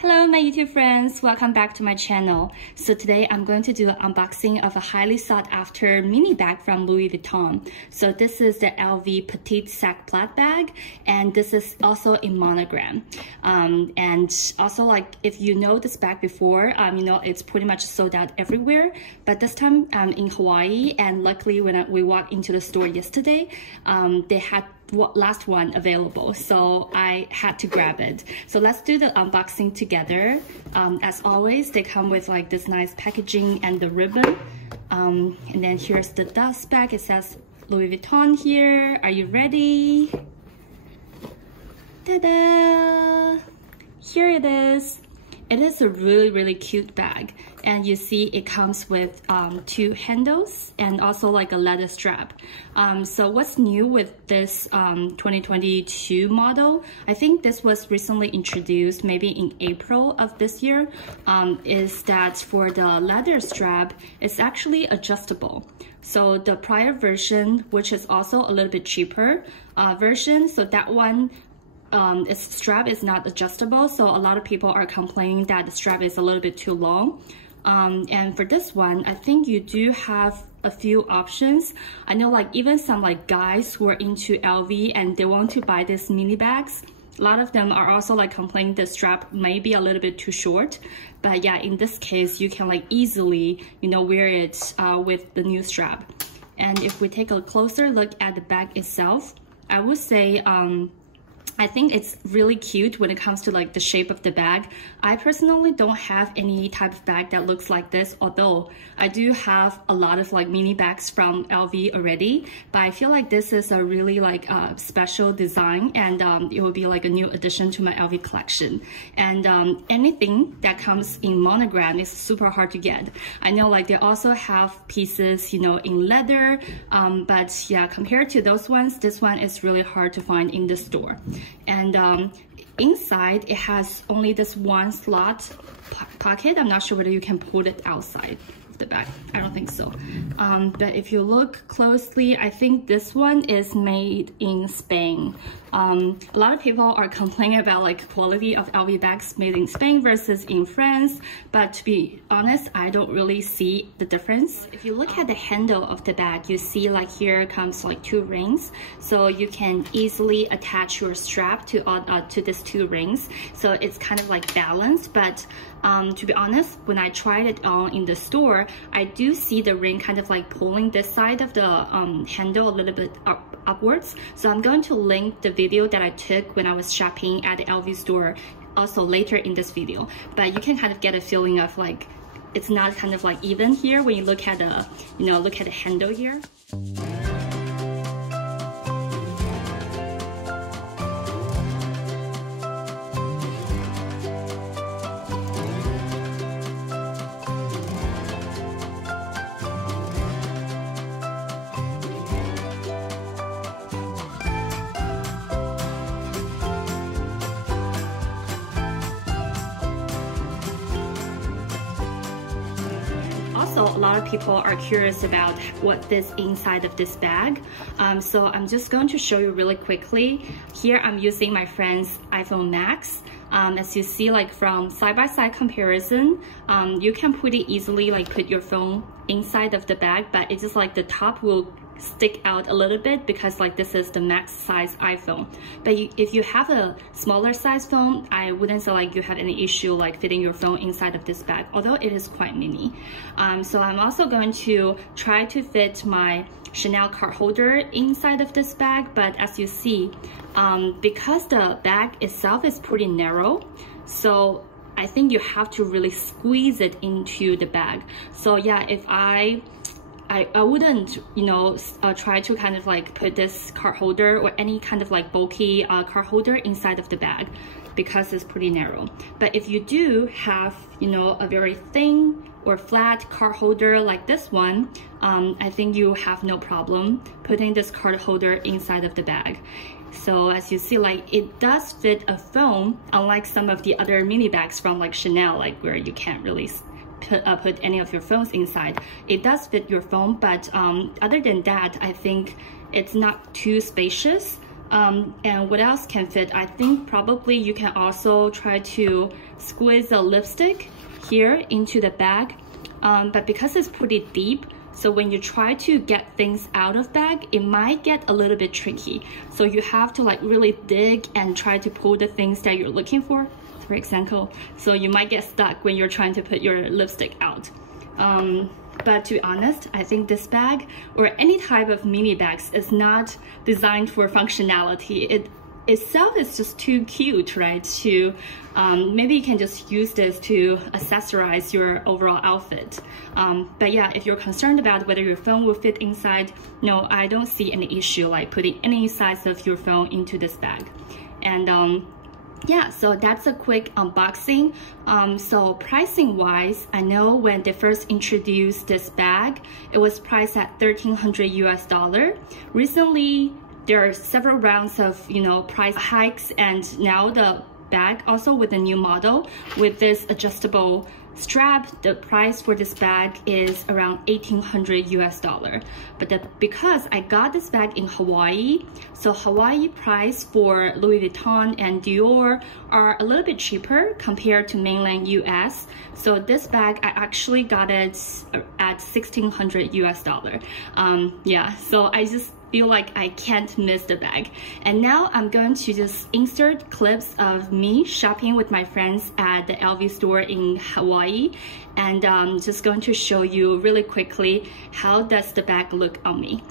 Hello my YouTube friends, welcome back to my channel. So today I'm going to do an unboxing of a highly sought after mini bag from Louis Vuitton. So this is the LV Petite sack Plat bag, and this is also in monogram. And also, like, if you know this bag before, you know it's pretty much sold out everywhere. But this time I'm in Hawaii, and luckily when we walked into the store yesterday, they had last one available, so I had to grab it. So let's do the unboxing together. As always, they come with like this nice packaging and the ribbon, and then here's the dust bag. It says Louis Vuitton here. Are you ready? Ta-da! Here it is. It is a really cute bag, and you see it comes with two handles and also like a leather strap. So what's new with this 2022 model, I think this was recently introduced maybe in April of this year, is that for the leather strap, it's actually adjustable. So the prior version, which is also a little bit cheaper version, so that one, its strap is not adjustable, so a lot of people are complaining that the strap is a little bit too long. And for this one, I think you do have a few options. I know like even some like guys who are into LV and they want to buy these mini bags, a lot of them are also like complaining the strap may be a little bit too short. But yeah, in this case, you can like easily, you know, wear it with the new strap. And if we take a closer look at the bag itself, I would say I think it's really cute when it comes to like the shape of the bag. I personally don't have any type of bag that looks like this, although I do have a lot of like mini bags from LV already, but I feel like this is a really like special design, and it will be like a new addition to my LV collection. And anything that comes in monogram is super hard to get. I know like they also have pieces, you know, in leather, but yeah, compared to those ones, this one is really hard to find in the store. And inside it has only this one slot pocket. I'm not sure whether you can pull it outside of the bag. I don't think so. But if you look closely, I think this one is made in Spain. A lot of people are complaining about like quality of LV bags made in Spain versus in France, but to be honest, I don't really see the difference. If you look at the handle of the bag, you see like here comes like two rings, so you can easily attach your strap to these two rings, so it's kind of like balanced. But to be honest, when I tried it on in the store, I do see the ring kind of like pulling this side of the handle a little bit upwards. So I'm going to link the video that I took when I was shopping at the LV store also later in this video, but you can kind of get a feeling of like it's not kind of like even here when you look at the, you know, look at the handle here. A lot of people are curious about what is inside of this bag, so I'm just going to show you really quickly. Here I'm using my friend's iPhone Max. As you see, like from side-by-side comparison, you can pretty easily like put your phone inside of the bag, but it's just like the top will stick out a little bit because like this is the max size iPhone. But if you have a smaller size phone, I wouldn't say like you have any issue like fitting your phone inside of this bag, although it is quite mini. So I'm also going to try to fit my Chanel card holder inside of this bag, but as you see, because the bag itself is pretty narrow, so I think you have to really squeeze it into the bag. So yeah, if I wouldn't, you know, try to kind of like put this card holder or any kind of like bulky card holder inside of the bag because it's pretty narrow. But if you do have, you know, a very thin or flat card holder like this one, I think you have no problem putting this card holder inside of the bag. So as you see, like it does fit a phone, unlike some of the other mini bags from like Chanel, like where you can't really put any of your phones inside. It does fit your phone, but other than that, I think it's not too spacious. And what else can fit? I think probably you can also try to squeeze a lipstick here into the bag, but because it's pretty deep, so when you try to get things out of bag, it might get a little bit tricky. So you have to like really dig and try to pull the things that you're looking for example. So you might get stuck when you're trying to put your lipstick out. But to be honest, I think this bag or any type of mini bags is not designed for functionality. It itself is just too cute, right? To maybe you can just use this to accessorize your overall outfit. But yeah, if you're concerned about whether your phone will fit inside, no, I don't see any issue like putting any size of your phone into this bag. And yeah, so that's a quick unboxing. So pricing wise, I know when they first introduced this bag, it was priced at $1,300 US. Recently, there are several rounds of, you know, price hikes, and now the bag also with a new model with this adjustable strap, the price for this bag is around $1,800 US. But because I got this bag in Hawaii, so Hawaii price for Louis Vuitton and Dior are a little bit cheaper compared to mainland US. So this bag, I actually got it at $1,600 US. Yeah, so I just feel like I can't miss the bag. And now I'm going to just insert clips of me shopping with my friends at the LV store in Hawaii, and I'm just going to show you really quickly how does the bag look on me.